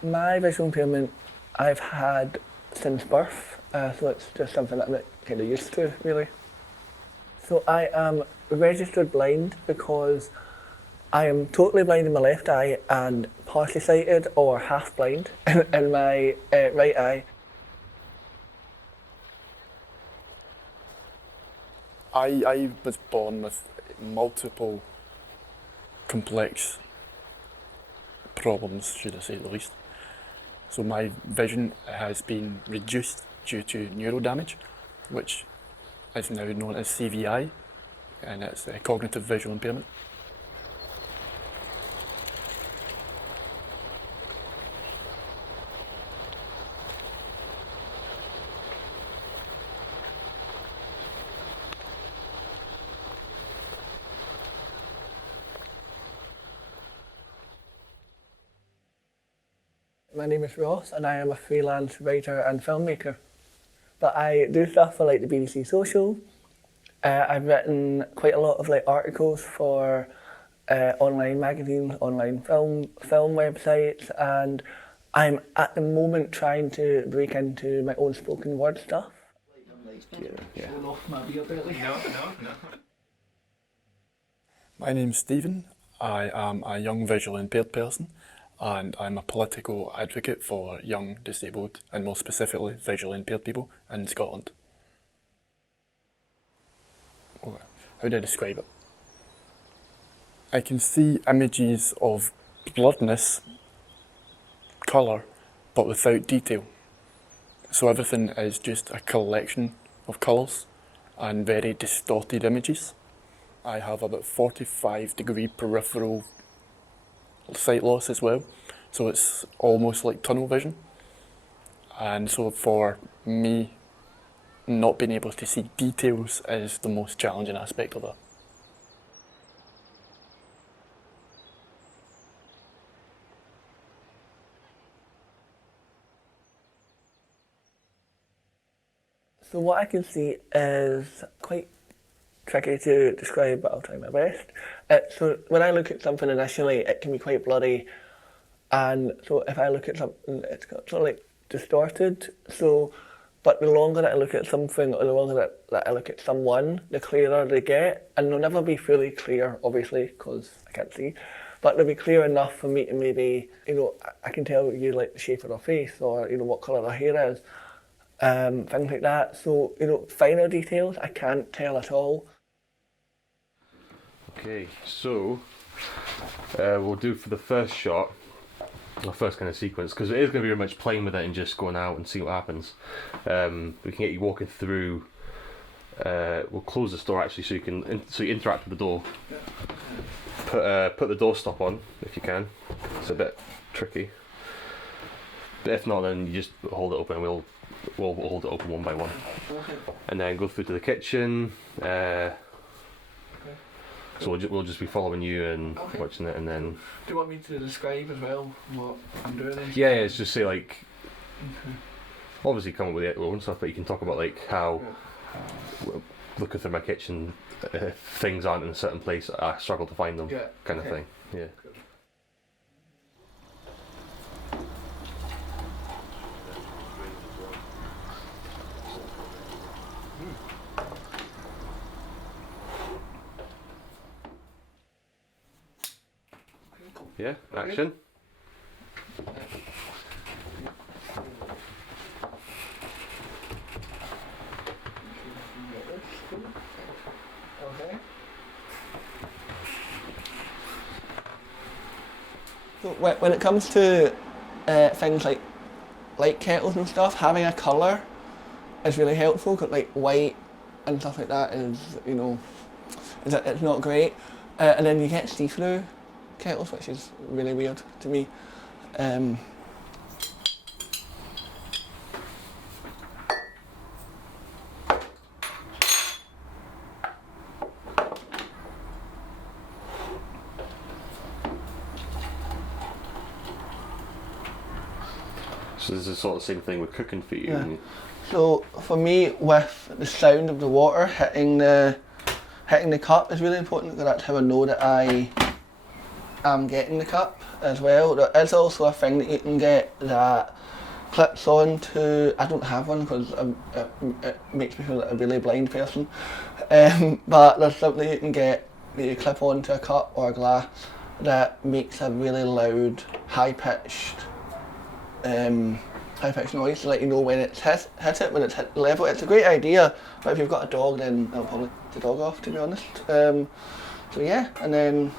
My visual impairment I've had since birth, so it's just something that I'm kind of used to, really. So I am registered blind because I am totally blind in my left eye and partially sighted or half blind in my right eye. I was born with multiple complex problems, should I say the least. So my vision has been reduced due to neural damage, which is now known as CVI, and it's a cognitive visual impairment. My name is Ross and I am a freelance writer and filmmaker. But I do stuff for like the BBC Social. I've written quite a lot of like articles for online magazines, online film websites, and I'm at the moment trying to break into my own spoken word stuff. Yeah. Off my beer belly. No. My name's Stephen. I am a young visually impaired person, and I'm a political advocate for young disabled and more specifically visually impaired people in Scotland. How do I describe it? I can see images of bloodness, colour, but without detail. So everything is just a collection of colours and very distorted images. I have about 45-degree peripheral sight loss as well, so it's almost like tunnel vision. And so for me, not being able to see details is the most challenging aspect of that. So what I can see is quite tricky to describe, but I'll try my best. So when I look at something initially, it can be quite blurry, and so if I look at something, it's got sort of like distorted. So, but the longer that I look at something, or the longer that I look at someone, the clearer they get, and they'll never be fully clear, obviously, because I can't see. But they'll be clear enough for me to maybe, I can tell you like the shape of their face, or what colour their hair is. Things like that. So, finer details I can't tell at all. Okay, so we'll do for the first shot, the first kind of sequence, because it is going to be very much playing with it and just going out and seeing what happens. We can get you walking through. We'll close this door actually, so you interact with the door. Put the door stop on if you can. It's a bit tricky, but if not, then you just hold it open and we'll hold it open one by one. Okay. And then go through to the kitchen. So we'll just be following you and watching it, and then. Do you want me to describe as well what I'm doing? Yeah, it's just say like. Obviously, come up with your own stuff, but you can talk about like how. Looking through my kitchen, if things aren't in a certain place, I struggle to find them, kind of thing. Yeah. Good. Yeah, action. Okay. So when it comes to things like light kettles and stuff, having a colour is really helpful, because like white and stuff like that is, it's not great. And then you get see-through kettles, which is really weird to me. So this is sort of the same thing with cooking for you. Yeah. So for me, with the sound of the water hitting the cup is really important, because that's how I know that I'm getting the cup as well. There is also a thing that you can get that clips on to, I don't have one because it makes me feel like a really blind person, but there's something you can get that you clip onto a cup or a glass that makes a really loud, high-pitched noise to let you know when it's hit it, when it's hit the level. It's a great idea, but if you've got a dog, then I'll probably take the dog off, to be honest. So yeah, and then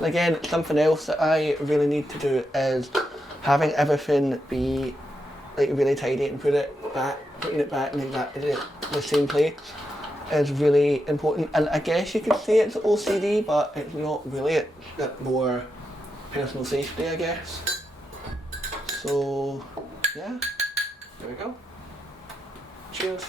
again, something else that I really need to do is having everything be like really tidy and putting it back in exactly the same place is really important. And I guess you could say it's OCD, but it's not really. It's more personal safety, I guess. So yeah, there we go. Cheers.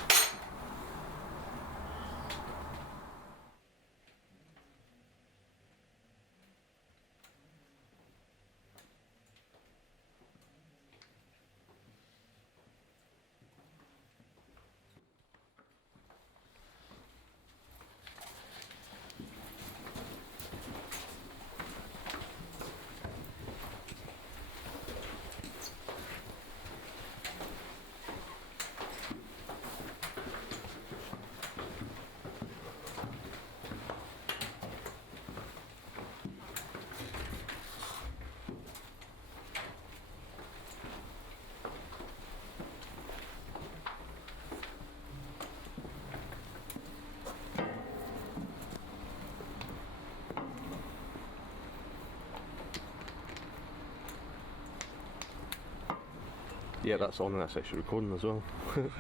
Yeah, that's on and that's actually recording as well. Cool,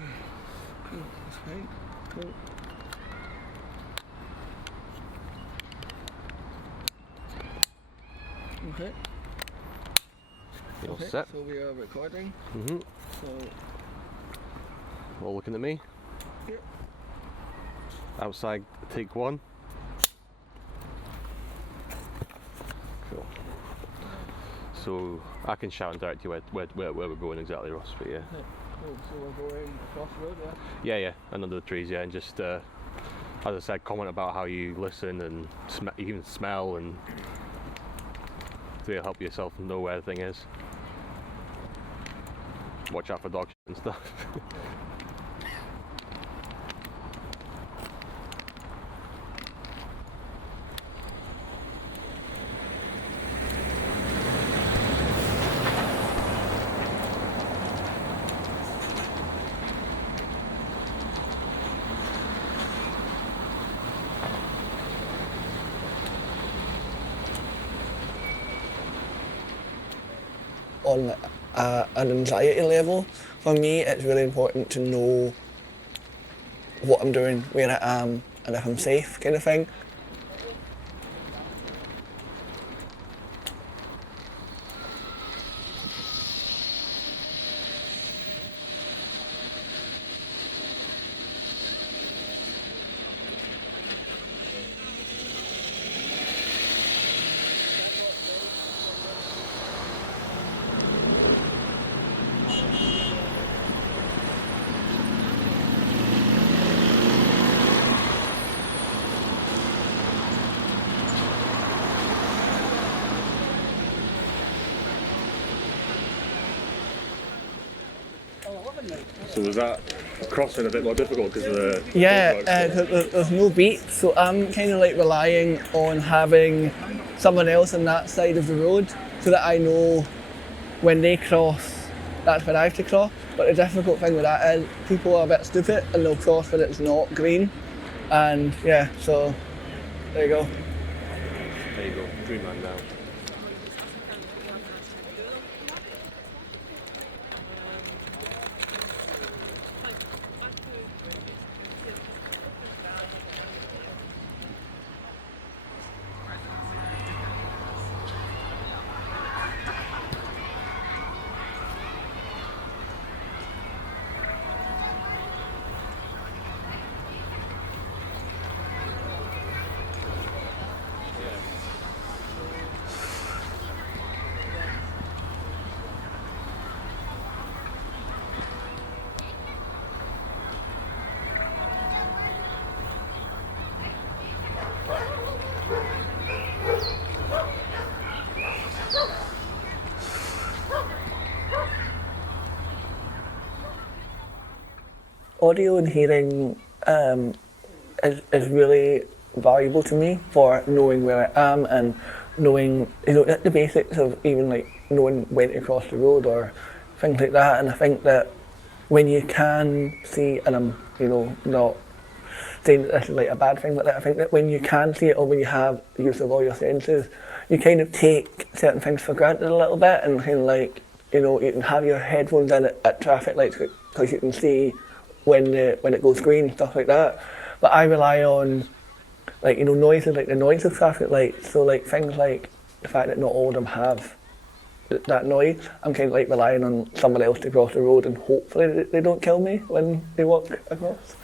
that's right. Cool. Okay. You're all Okay, set. so we are recording. Mm-hmm. So All looking at me. Yep. Outside, take one. Cool. So I can shout and direct you where we're going exactly, Ross. But yeah. Cool, so we're going across the road, yeah? Yeah, and under the trees, yeah, and just as I said, comment about how you listen and even smell, and to help yourself know where the thing is. Watch out for dogs and stuff. On an anxiety level, for me it's really important to know what I'm doing, where I am, and if I'm safe, kind of thing. So was that crossing a bit more difficult because of the... Yeah, there's no beat, so I'm kind of like relying on having someone else on that side of the road so that I know when they cross, that's when I have to cross. But the difficult thing with that is people are a bit stupid and they'll cross when it's not green. And yeah, so there you go. There you go, green man down. audio and hearing is really valuable to me for knowing where I am and knowing, the basics of even like knowing when to cross the road or things like that. And I think that when you can see, and I'm, not saying that this is like a bad thing, but I think that when you can see it or when you have the use of all your senses, you kind of take certain things for granted a little bit, and kind of like, you can have your headphones in at traffic lights because you can see when it goes green, stuff like that. But I rely on like, noises, like the noise of traffic lights. So like things like the fact that not all of them have that noise. I'm kind of like relying on someone else to cross the road, and hopefully they don't kill me when they walk across.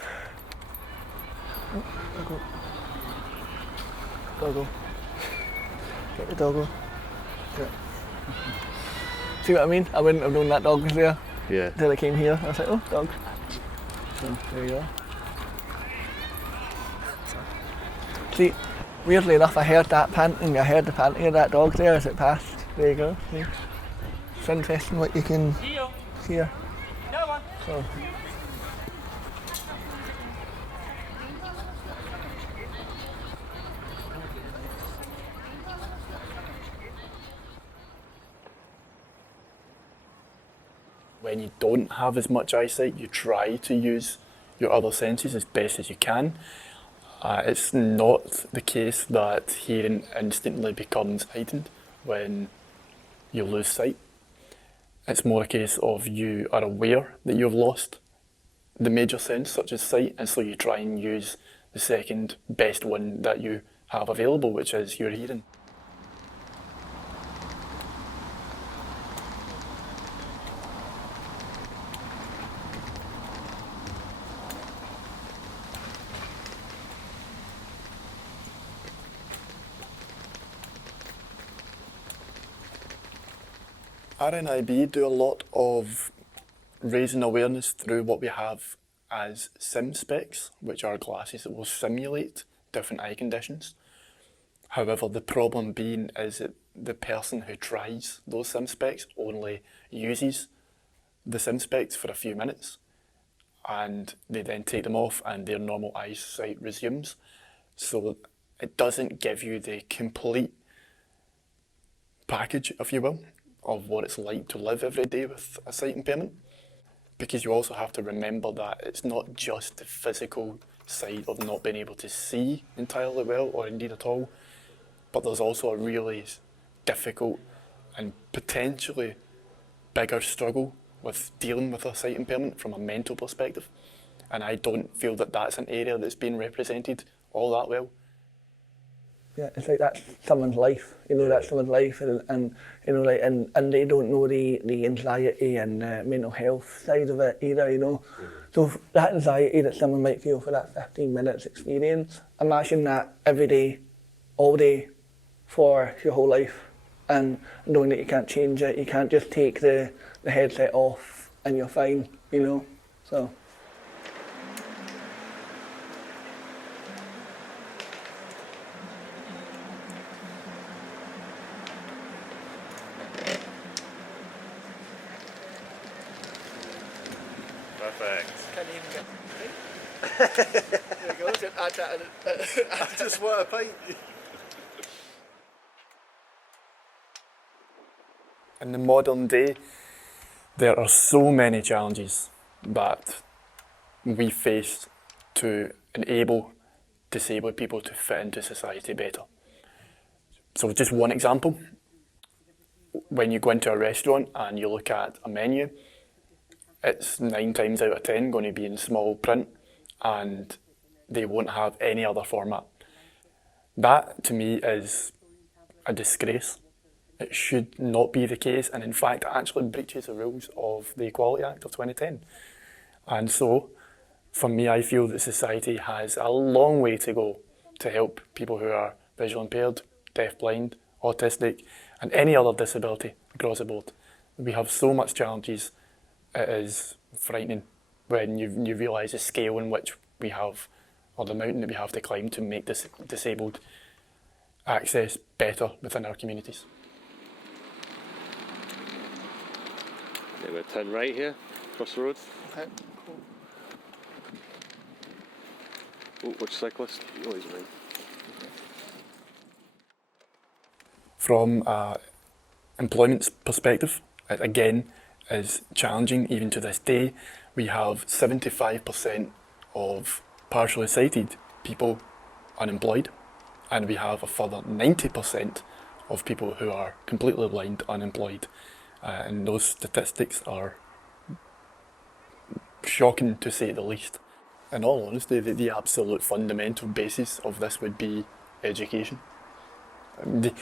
Oh, doggo. Get the doggo. Yeah. See what I mean? I wouldn't have known that dog was there. Yeah. Until I came here. I was like, oh, dog. So there you go. See, weirdly enough, I heard that panting. I heard the panting of that dog there as it passed. There you go. See? It's interesting what you can hear. So. When you don't have as much eyesight, you try to use your other senses as best as you can. It's not the case that hearing instantly becomes heightened when you lose sight. It's more a case of you are aware that you've lost the major sense, such as sight, and so you try and use the second best one that you have available, which is your hearing. RNIB do a lot of raising awareness through what we have as sim specs, which are glasses that will simulate different eye conditions. However, the problem being is that the person who tries those sim specs only uses the sim specs for a few minutes, and they then take them off and their normal eyesight resumes. So it doesn't give you the complete package, if you will, of what it's like to live every day with a sight impairment, because you also have to remember that it's not just the physical side of not being able to see entirely well or indeed at all, but there's also a really difficult and potentially bigger struggle with dealing with a sight impairment from a mental perspective, and I don't feel that that's an area that's been represented all that well. Yeah, it's like that's someone's life, that's someone's life, and they don't know the anxiety and mental health side of it either, So that anxiety that someone might feel for that 15 minutes experience, imagine that every day, all day, for your whole life, and knowing that you can't change it, you can't just take the headset off and you're fine, so. Perfect. Can't even get there you go, just add that. I just want a pint. In the modern day, there are so many challenges that we face to enable disabled people to fit into society better. So just one example, when you go into a restaurant and you look at a menu, it's 9 times out of 10 going to be in small print, and they won't have any other format. That, to me, is a disgrace. It should not be the case, and in fact, it actually breaches the rules of the Equality Act of 2010. And so, for me, I feel that society has a long way to go to help people who are visually impaired, deafblind, autistic, and any other disability across the board. We have so much challenges. It is frightening when you realise the scale in which we have, or the mountain that we have to climb to make this disabled access better within our communities. Yeah, we're going to turn right here, across the road. Okay, cool. Which cyclist? Oh, he's mine. From an employment perspective, it again is challenging even to this day. We have 75% of partially sighted people unemployed, and we have a further 90% of people who are completely blind unemployed. And those statistics are shocking to say the least. In all honesty, the absolute fundamental basis of this would be education. You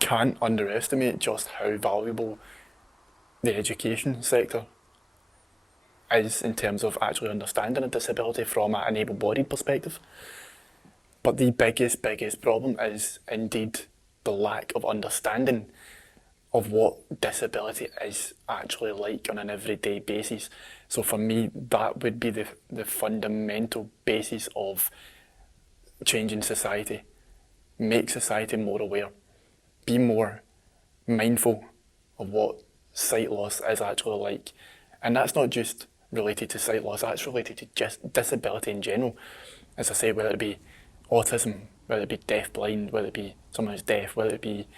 can't underestimate just how valuable the education sector is in terms of actually understanding a disability from an able-bodied perspective. But the biggest problem is indeed the lack of understanding of what disability is actually like on an everyday basis. So for me, that would be the fundamental basis of changing society. Make society more aware. Be more mindful of what sight loss is actually like. And that's not just related to sight loss, that's related to just disability in general. As I say, whether it be autism, whether it be deaf-blind, whether it be someone who's deaf, whether it be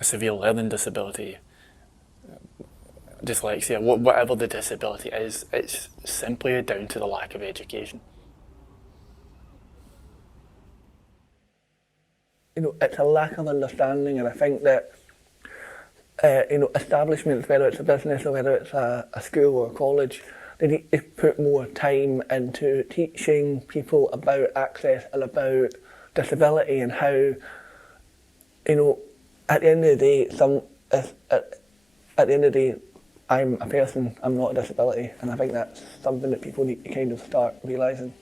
a severe learning disability, dyslexia, whatever the disability is, it's simply down to the lack of education. It's a lack of understanding, and I think that establishments, whether it's a business or whether it's a school or a college, they need to put more time into teaching people about access and about disability and how, at the end of the day, at the end of the day, I'm a person, I'm not a disability, and I think that's something that people need to kind of start realising.